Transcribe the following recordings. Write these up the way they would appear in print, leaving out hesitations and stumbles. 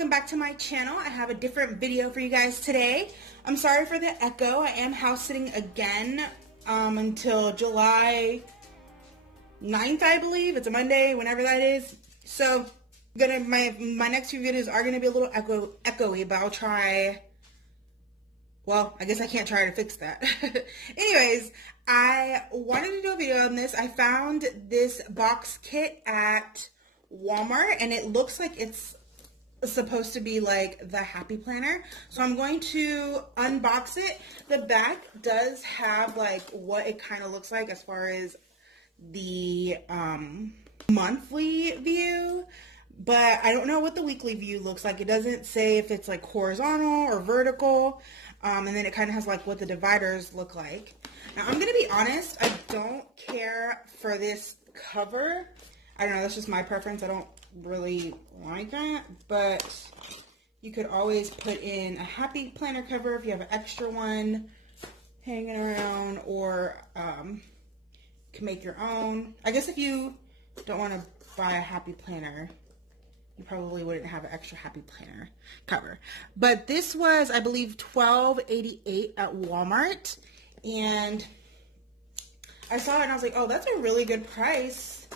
welcome back to my channel. I have a different video for you guys today. I'm sorry for the echo. I am house sitting again until July 9th, I believe. It's a Monday, whenever that is. So my next few videos are gonna be a little echoey, but I'll try. Well, I guess I can't try to fix that. Anyways, I wanted to do a video on this. I found this box kit at Walmart, and it looks like it's supposed to be like the Happy Planner. So I'm going to unbox it. The back does have like what it kind of looks like as far as the monthly view, but I don't know what the weekly view looks like. It doesn't say if it's like horizontal or vertical. And then it kind of has like what the dividers look like. Now I'm gonna be honest, I don't care for this cover. I don't know, that's just my preference. I don't really like that, but you could always put in a Happy Planner cover if you have an extra one hanging around, or you can make your own. I guess if you don't want to buy a Happy Planner, you probably wouldn't have an extra Happy Planner cover. But this was, I believe, $12.88 at Walmart, and I saw it and I was like, oh, that's a really good price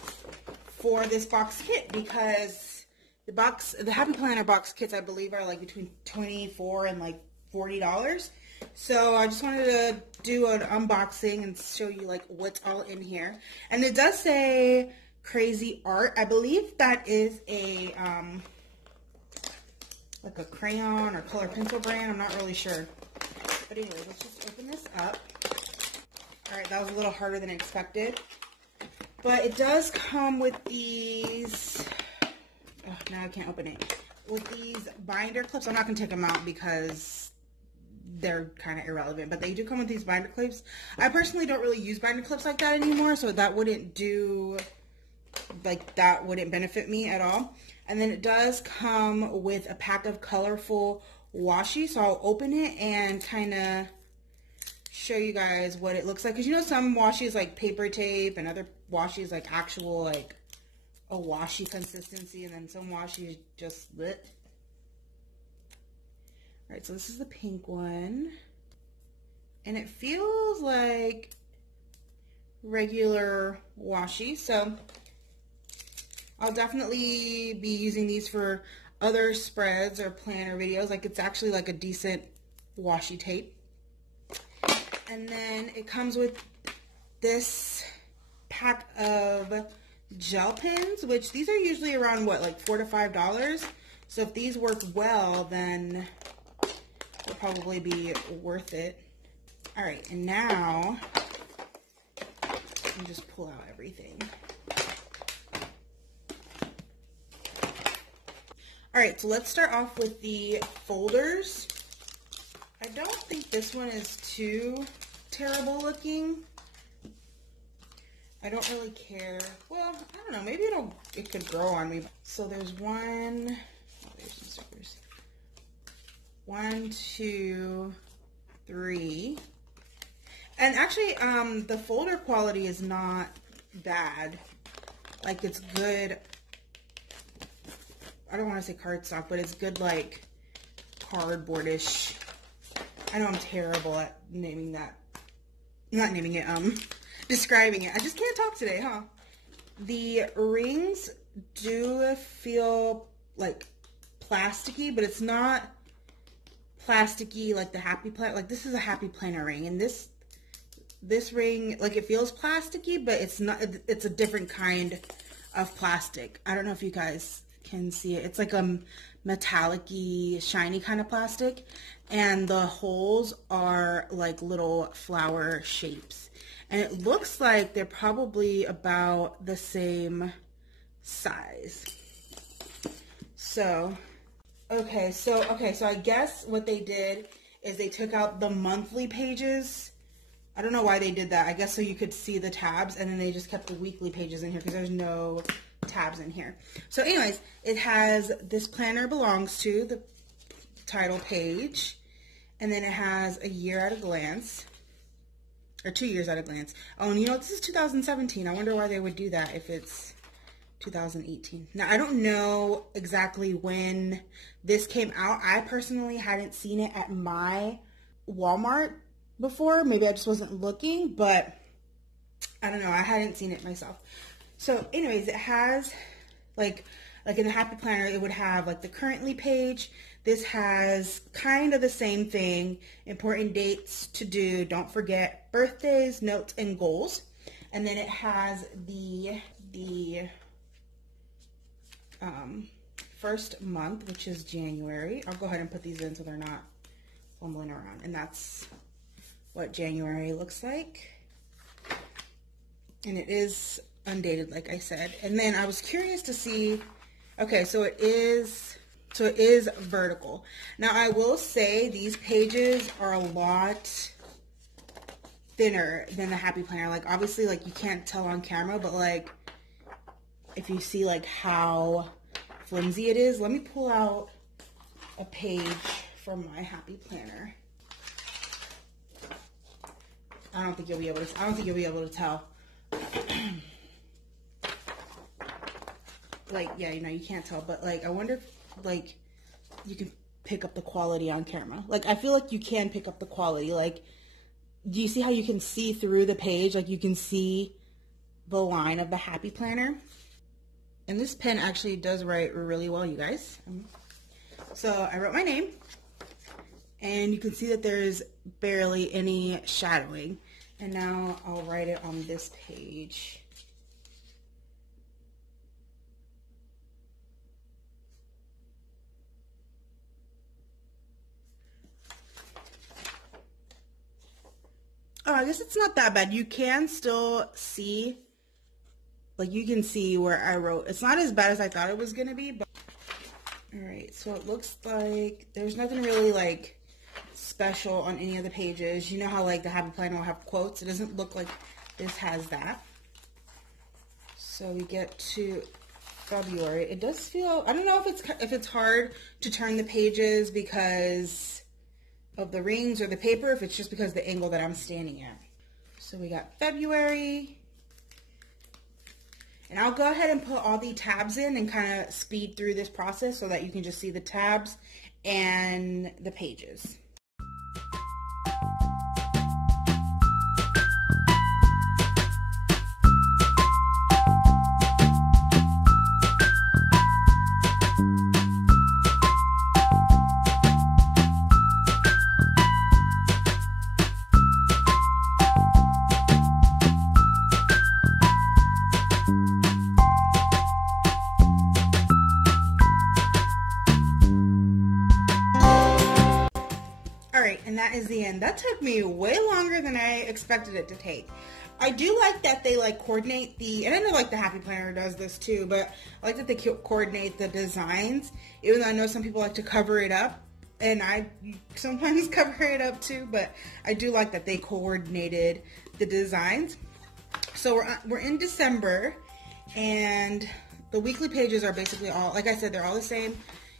for this box kit, because the Happy Planner box kits, I believe, are like between $24 and like $40. So I just wanted to do an unboxing and show you like what's all in here. And it does say Crazy Art. I believe that is a like a crayon or color pencil brand. I'm not really sure. But anyway, let's just open this up. Alright, that was a little harder than expected. But it does come with these, oh, now I can't open it, with these binder clips. I'm not going to take them out because they're kind of irrelevant, but they do come with these binder clips. I personally don't really use binder clips like that anymore, so that wouldn't do, like, that wouldn't benefit me at all. And then it does come with a pack of colorful washi, so I'll open it and kind of show you guys what it looks like, because you know some washi is like paper tape and other washi is like actual like a washi consistency, and then some washi is just lit. Alright, so this is the pink one, and it feels like regular washi, so I'll definitely be using these for other spreads or planner videos. Like, it's actually like a decent washi tape. And then it comes with this pack of gel pens, which these are usually around, what, like $4 to $5. So if these work well, then they'll probably be worth it. All right, and now let me just pull out everything. All right, so let's start off with the folders. I don't think this one is too terrible looking. I don't really care. Well, I don't know. Maybe it could grow on me. So there's one. Oh, there's some stickers. 1, 2, 3. And actually, the folder quality is not bad. Like, it's good. I don't want to say cardstock, but it's good, like cardboardish. I know I'm terrible at naming that. Not naming it, describing it. I just can't talk today, huh? The rings do feel like plasticky, but it's not plasticky like the Happy Planner. Like, this is a Happy Planner ring, and this ring, like, it feels plasticky, but it's not. It's a different kind of plastic. I don't know if you guys can see it. It's like a metallic-y, shiny kind of plastic, and the holes are like little flower shapes, and it looks like they're probably about the same size. So I guess what they did is they took out the monthly pages. I don't know why they did that. I guess so you could see the tabs, and then they just kept the weekly pages in here because there's no tabs in here. So anyways, it has this planner belongs to the title page, and then it has a year at a glance, or 2 years at a glance. Oh, and you know, this is 2017. I wonder why they would do that if it's 2018. Now, I don't know exactly when this came out. I personally hadn't seen it at my Walmart before. Maybe I just wasn't looking, but I don't know. I hadn't seen it myself. So anyways, it has like in the Happy Planner, it would have like the currently page. This has kind of the same thing. Important dates to do, don't forget, birthdays, notes, and goals. And then it has the first month, which is January. I'll go ahead and put these in so they're not fumbling around. And that's what January looks like. And it is undated, like I said. And then I was curious to see, okay, so it is vertical. Now I will say these pages are a lot thinner than the Happy Planner. Like obviously, like you can't tell on camera, but like if you see like how flimsy it is, let me pull out a page from my Happy Planner. I don't think you'll be able to tell. Like, yeah, you know, you can't tell, but like I wonder if like you can pick up the quality on camera. Like I feel like you can pick up the quality. Like, do you see how you can see through the page? Like you can see the line of the Happy Planner. And this pen actually does write really well, you guys. So I wrote my name, and you can see that there's barely any shadowing. And now I'll write it on this page. Oh, I guess it's not that bad. You can still see, like you can see where I wrote. It's not as bad as I thought it was going to be, but all right. So it looks like there's nothing really like special on any of the pages. You know how like the Happy Planner will have quotes? It doesn't look like this has that. So we get to February. It does feel, I don't know if it's hard to turn the pages because of the rings or the paper, if it's just because of the angle that I'm standing at. So we got February. And I'll go ahead and put all the tabs in and kind of speed through this process so that you can just see the tabs and the pages. And that is the end. That took me way longer than I expected it to take. I do like that they like coordinate the, and I know like the Happy Planner does this too, but I like that they coordinate the designs, even though I know some people like to cover it up, and I sometimes cover it up too, but I do like that they coordinated the designs. So we're in December, and the weekly pages are basically all, like I said, they're all the same,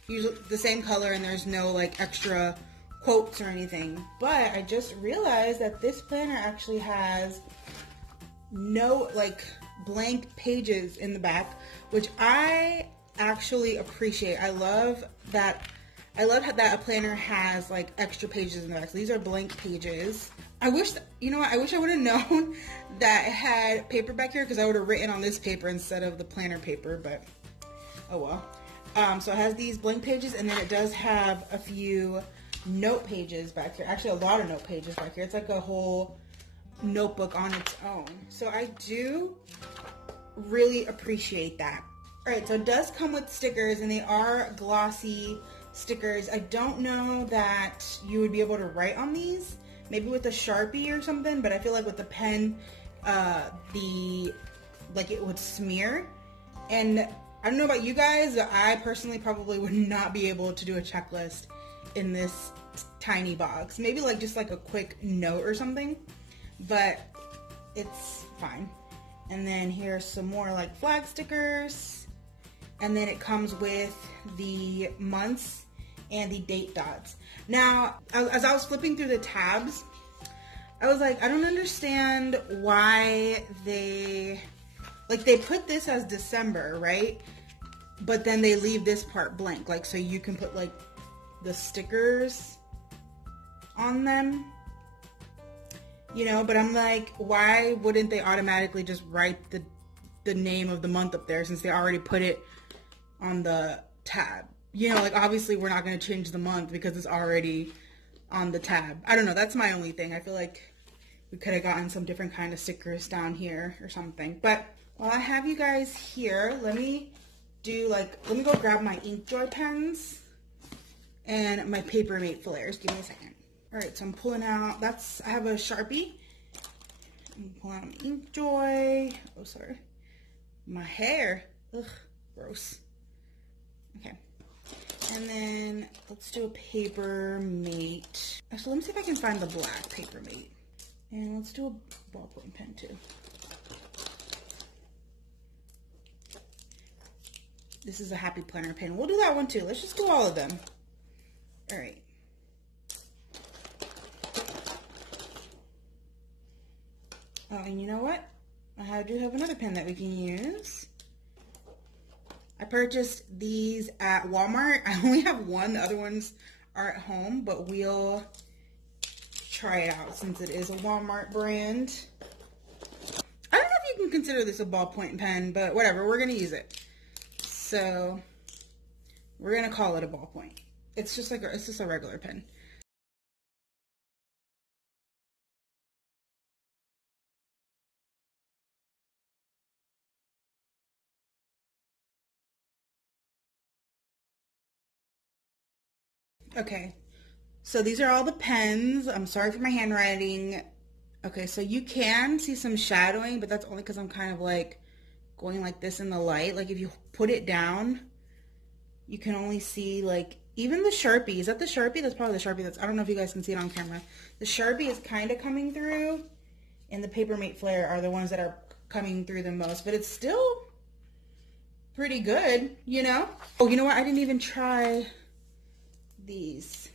usually the same color, and there's no like extra quotes or anything. But I just realized that this planner actually has no like blank pages in the back, which I actually appreciate. I love that a planner has like extra pages in the back. So these are blank pages. I wish, you know what, I wish I would have known that it had paper back here, because I would have written on this paper instead of the planner paper, but oh well. So it has these blank pages, and then it does have a few note pages back here. Actually, a lot of note pages back here. It's like a whole notebook on its own. So I do really appreciate that. All right, so it does come with stickers, and they are glossy stickers. I don't know that you would be able to write on these, maybe with a Sharpie or something, but I feel like with the pen, it would smear. And I don't know about you guys, but I personally probably would not be able to do a checklist in this tiny box. Maybe like just like a quick note or something, but it's fine. And then here's some more like flag stickers, and then it comes with the months and the date dots. Now, as I was flipping through the tabs, I was like, I don't understand why they Like they put this as December, right? But then they leave this part blank, like so you can put like the stickers on them, you know. But I'm like, why wouldn't they automatically just write the name of the month up there since they already put it on the tab? You know, like obviously we're not going to change the month because it's already on the tab. I don't know, that's my only thing. I feel like we could have gotten some different kind of stickers down here or something. But while I have you guys here, let me go grab my Inkjoy pens and my Papermate flares. Give me a second. All right, so I'm pulling out, I have a Sharpie. I'm pulling out my Inkjoy. Oh, sorry. My hair. Ugh, gross. Okay. And then let's do a Papermate. Actually, let me see if I can find the black Papermate. And let's do a ballpoint pen too. This is a Happy Planner pen. We'll do that one too. Let's just do all of them. All right. Oh, and you know what? I do have another pen that we can use. I purchased these at Walmart. I only have one. The other ones are at home, but we'll try it out since it is a Walmart brand. I don't know if you can consider this a ballpoint pen, but whatever. We're going to use it. So we're going to call it a ballpoint. It's just a regular pen. Okay, so these are all the pens. I'm sorry for my handwriting. Okay, so you can see some shadowing, but that's only because I'm kind of like going like this in the light. Like if you put it down, you can only see like, even the Sharpie. Is that the Sharpie? That's probably the Sharpie. I don't know if you guys can see it on camera. The Sharpie is kind of coming through, and the Papermate Flare are the ones that are coming through the most, but it's still pretty good, you know? Oh, you know what? I didn't even try these.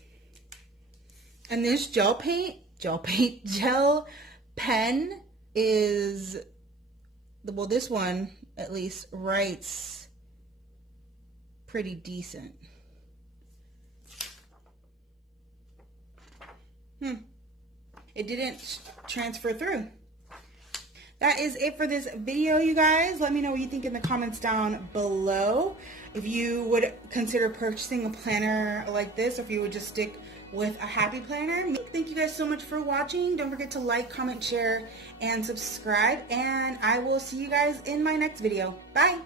And this gel pen is, well, this one at least writes pretty decent. It didn't transfer through. That is it for this video, you guys. Let me know what you think in the comments down below. If you would consider purchasing a planner like this, or if you would just stick with a Happy Planner. Thank you guys so much for watching. Don't forget to like, comment, share, and subscribe. And I will see you guys in my next video. Bye!